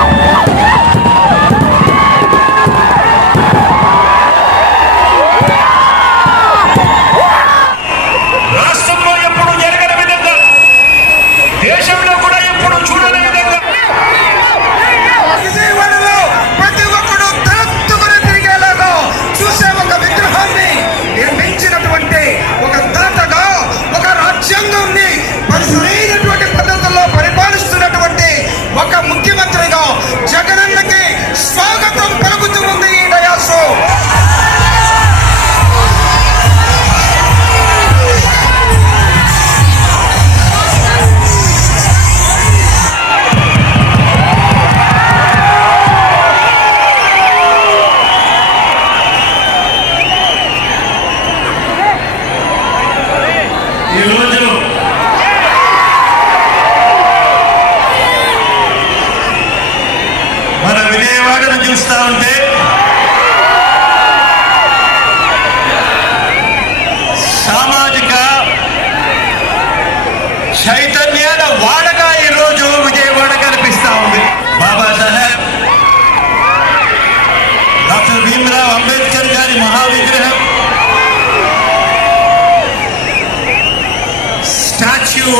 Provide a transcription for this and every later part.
రాష్ట్రంలో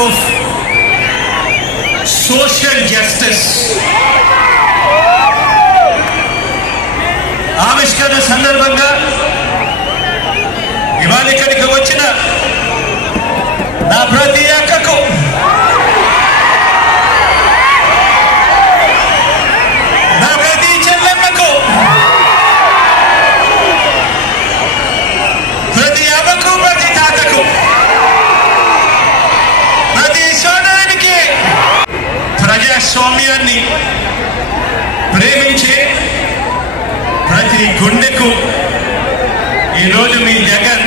of social justice ఆవిష్కరణ సందర్భంగా ఇవాళ ఇక్కడికి వచ్చిన నా ప్రతి అక్కకు నా ప్రతి చెల్లెమ్మకు ప్రతి అమ్మకు ప్రతి తాతకు ప్రతి సోదరునికి స్వామ్యాన్ని ప్రేమించే ప్రతి గుండెకు ఈరోజు మీ జగన్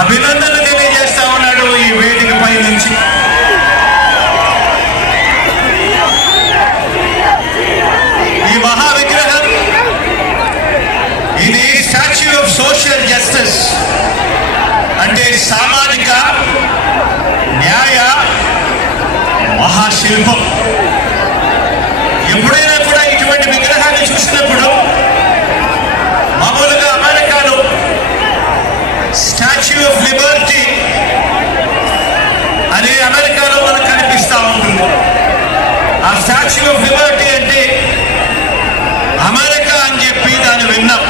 అభినందనలు తెలియజేస్తా ఉన్నాడు ఈ వేదికపై నుంచి. ఈ మహా విగ్రహం ఇది స్టాచ్యూ ఆఫ్ సోషల్ జస్టిస్ అంటే సామాజిక న్యాయ మహాశిల్పం. ఎప్పుడైనా కూడా ఇటువంటి విగ్రహాన్ని చూసినప్పుడు మామూలుగా అమెరికాలో స్టాచ్యూ ఆఫ్ లిబర్టీ అనే అమెరికాలో మనకు కనిపిస్తూ ఉంటుంది ఆ స్టాచ్యూ ఆఫ్ లిబర్టీ అంటే అమెరికా అని చెప్పి దాన్ని విన్నాం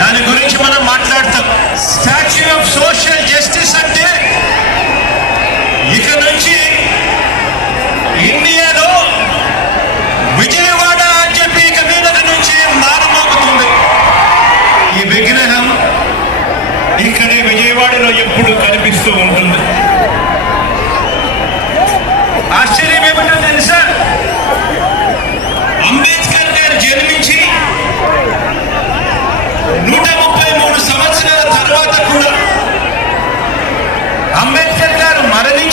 దాని గురించి మనం మాట్లాడతాం స్టాచ్యూ ఆఫ్ సోషల్ జస్టిస్ అంటే ఇక నుంచి ఇండియాలో విజయవాడ అని చెప్పి ఇక మీదటి నుంచి మారమోగుతుంది ఈ విగ్రహం ఇక్కడే విజయవాడలో ఎప్పుడు కనిపిస్తూ ఉంటుంది ఆశ్చర్యం ఏమిటో తెలుసా అంబేద్కర్ గారు జన్మించి నూట ముప్పై మూడు సంవత్సరాల తర్వాత కూడా అంబేద్కర్ గారు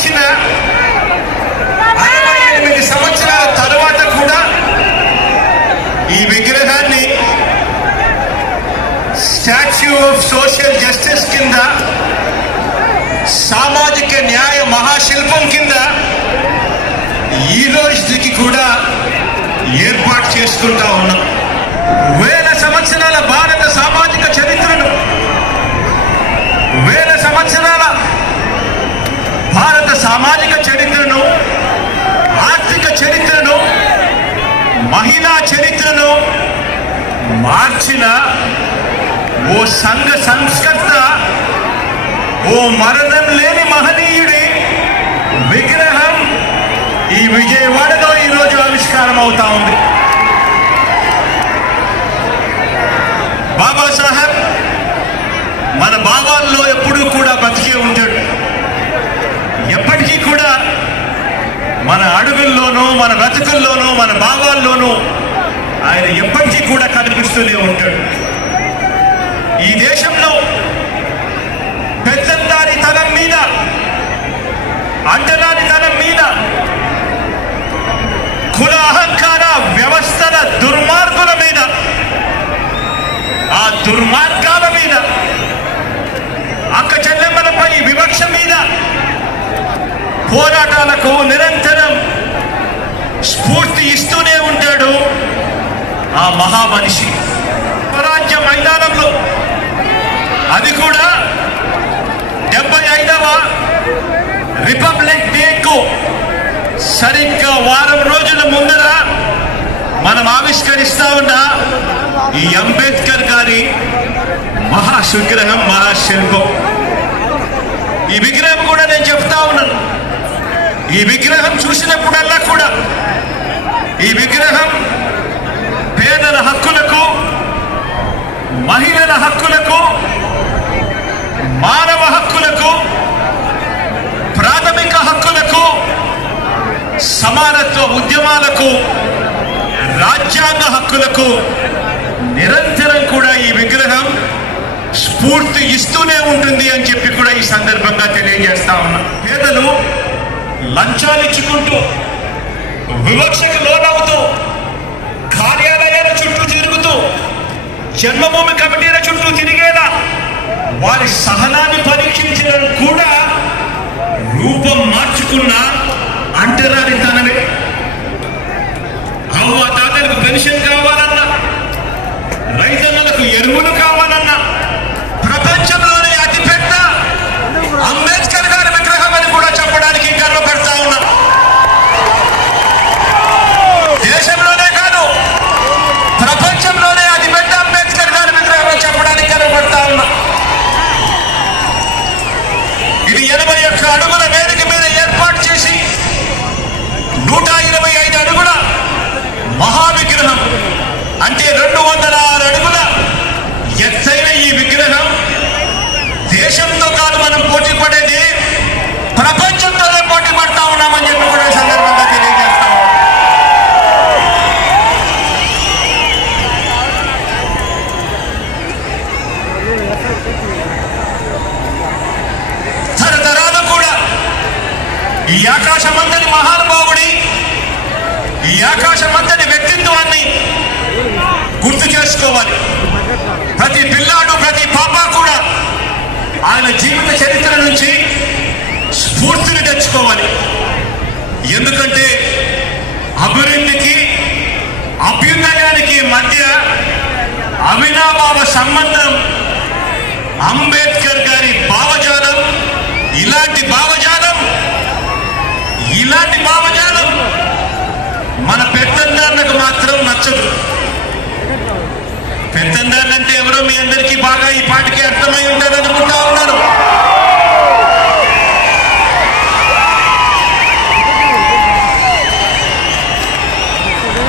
చూసిన అరవై ఎనిమిది సంవత్సరాల తర్వాత కూడా ఈ విగ్రహాన్ని స్టాచ్యూ ఆఫ్ సోషల్ జస్టిస్ కింద సామాజిక న్యాయ మహాశిల్పం కింద ఈ రోజుకి కూడా ఏర్పాటు చేసుకుంటా ఉన్నాం. వేల సంవత్సరాల భారత సామాజిక చరిత్రను వేల సంవత్సరాల సామాజిక చరిత్రను ఆర్థిక చరిత్రను మహిళా చరిత్రను మార్చిన ఓ సంఘ సంస్కర్త ఓ మరణం లేని మహనీయుడి విగ్రహం ఈ విజయవాడలో ఈరోజు ఆవిష్కారం అవుతా ఉంది బాబాసాహెబ్ మన భావాల్లో ఎప్పుడూ కూడా బతికే ఉంటాడు ఎప్పటికీ కూడా మన అడుగుల్లోనూ మన బ్రతుకుల్లోనూ మన భావాల్లోనూ ఆయన ఎప్పటికీ కూడా కనిపిస్తూనే ఉంటాడు. ఈ దేశంలో పెద్దందారి తనం మీద అంటరాని తనం మీద కుల అహంకార వ్యవస్థల దుర్మార్గుల మీద ఆ దుర్మార్గాల మీద అక్క చెల్లెమ్మలపై వివక్ష మీద పోరాటాలకు నిరంతరం ఇస్తూనే ఉంటాడు ఆ మహామనిషి. స్వరాజ్య మైదానంలో. అది కూడా డెబ్బై ఐదవ రిపబ్లిక్ డేకు. సరిగ్గా వారం రోజుల ముందర మనం ఆవిష్కరిస్తా ఉన్న ఈ అంబేద్కర్ గారి మహాశుగ్రహం మహాశిల్పం. ఈ విగ్రహం కూడా నేను చెప్తా ఉన్నాను. ఈ విగ్రహం చూసినప్పుడల్లా కూడా ఈ విగ్రహం పేదల హక్కులకు మహిళల హక్కులకు మానవ హక్కులకు ప్రాథమిక హక్కులకు సమానత్వ ఉద్యమాలకు రాజ్యాంగ హక్కులకు నిరంతరం కూడా ఈ విగ్రహం స్ఫూర్తి ఇస్తూనే ఉంటుంది అని చెప్పి కూడా ఈ సందర్భంగా తెలియజేస్తా ఉన్నా. పేదలు లంచాలు ఇచ్చుకుంటూ వివక్షకు లోనవుతూ కార్యాలయాల చుట్టూ తిరుగుతూ జన్మభూమి కమిటీల చుట్టూ తిరిగేలా వారి సహనాన్ని పరీక్షించడం కూడా రూపం మార్చుకున్న అంటరానితనమే అవ్వ తాతలకు పెన్షన్ కావాలన్నా రైతన్నలకు ఎరువులు కావాలన్నా ప్రపంచంలోనే అతిపెద్ద అంబేద్కర్ గారి విగ్రహం అని కూడా చెప్పడానికి గర్వపడతా ఉన్నా దేశంలోనే కాదు ప్రపంచంలోనే అతిపెద్ద అంబేద్కర్ గారి విగ్రహం అని చెప్పడానికి గర్వపడతా ఉన్నా ఇది ఎనభై ఒక్క అడుగుల వేదిక మీద ఏర్పాటు చేసి నూట ఇరవై ఐదు అడుగుల మహావిగ్రహం అంటే రెండు వందల ఆరు అడుగుల ఎత్తైన ఈ విగ్రహం దేశంతో కాదు మనం పోటీ పడేది ప్రపంచంతోనే పోటీ పడతా ఉన్నామని చెప్పి కూడా ఈ సందర్భంగా తెలియజేస్తాం తరతరాలు కూడా ఈ ఆకాశమంతని మహానుభావుడి ఈ ఆకాశమంతని వ్యక్తిత్వాన్ని గుర్తు చేసుకోవాలి. ప్రతి పిల్లాడు ప్రతి పాప కూడా ఆయన జీవిత చరిత్ర నుంచి స్ఫూర్తిని తెచ్చుకోవాలి. ఎందుకంటే అభివృద్ధికి అభ్యున్నయానికి మధ్య అవినాభావ సంబంధం అంబేద్కర్ గారి భావజాలం ఇలాంటి భావజాలం ఇలాంటి భావజాలం మన పెత్తందారులకు మాత్రం నచ్చదు. పెద్దందారులు అంటే ఎవరో మీ అందరికీ బాగా ఈ పాటికి అర్థమై ఉంటారు అనుకుంటా ఉన్నారు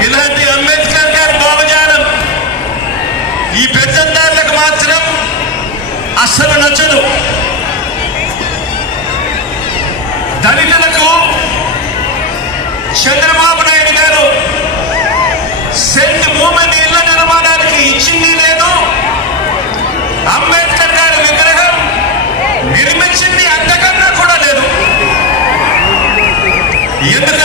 ఇలాంటి అంబేద్కర్ గారి భావజాలం ఈ పెత్తందారులకు మాత్రం అస్సలు నచ్చదు. దళిత చంద్రబాబు నాయుడు గారు సెంట్ భూమిని ఇళ్ళ నిర్మాణానికి ఇచ్చింది లేదు. అంబేద్కర్ గారి విగ్రహం నిర్మించింది అంతకన్నా కూడా లేదు. ఎందుకంటే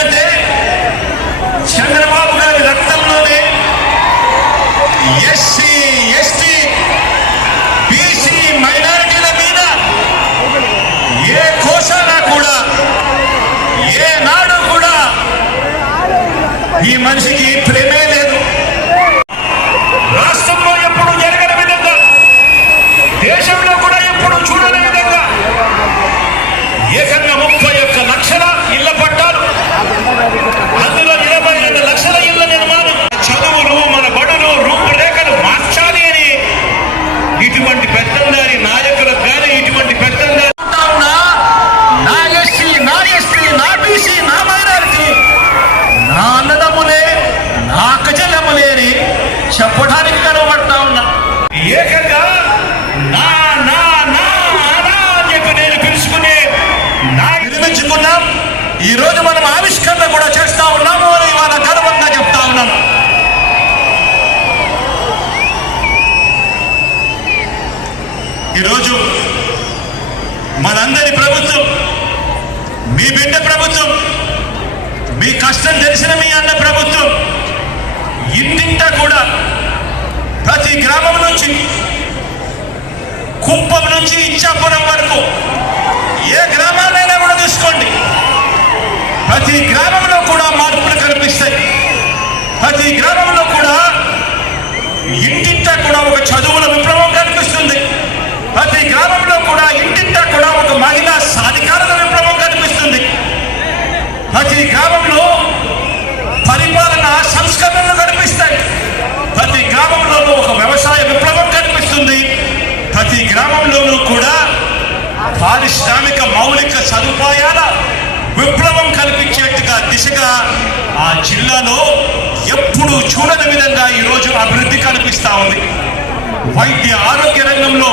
ఈ మనిషికి ప్రేమే లేదు. రాష్ట్రంలో ఎప్పుడు జరగని విధంగా దేశంలో కూడా ఎప్పుడు చూడని విధంగా ఏకంగా ముప్పై ఒక్క లక్షల ఇళ్ళ పట్టాలు అందులో ఇరవై రెండు లక్షల ఇళ్ళ నిర్మాణం చదువులు మన బడులు రూపురేఖలు మార్చాలి అని ఇటువంటి పెద్దందారి నాయకులకు కానీ ప్రతి గ్రామంలో కూడా మార్పులు కనిపిస్తాయి. ప్రతి గ్రామంలో కూడా ఇంటింటా కూడా ఒక చదువుల విప్లవం కనిపిస్తుంది. ప్రతి గ్రామంలో కూడా ఇంటింటా కూడా ఒక మహిళా సాధికారత విప్లవం కనిపిస్తుంది. ప్రతి గ్రామంలో పరిపాలన సంస్కరణలు కనిపిస్తాయి. ప్రతి గ్రామంలోనూ ఒక వ్యవసాయ విప్లవం కనిపిస్తుంది. ప్రతి గ్రామంలోనూ కూడా పారిశ్రామిక మౌలిక సదుపాయాల విప్లవం దిశగా ఆ జిల్లాలో ఎప్పుడు చూడని విధంగా ఈరోజు అభివృద్ధి కనిపిస్తూ ఉంది. వైద్య ఆరోగ్య రంగంలో